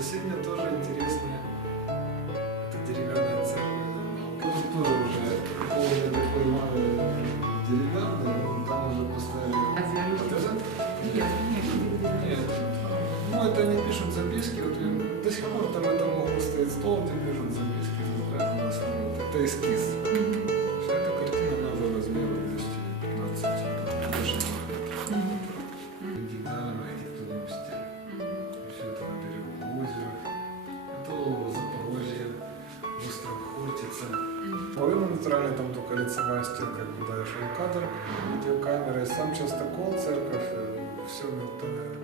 Соседняя тоже интересная. Это деревянная церковь. Тоже уже полный такой деревянный, но там уже поставили. А Вот это? Нет. Ну, это они пишут записки, вот до сих пор там это могу стоит стол, где пишут записки. Это эскиз. Вся эта картина надо размеру 215 больше. Индивидуальном архитектурном стиле. Все это на берегу озера. Это Запорожье, остров Хортица. Половина натуральная, там только лицевая стенка, куда я шел кадр, видеокамера, и сам частокол, церковь, все мертвое.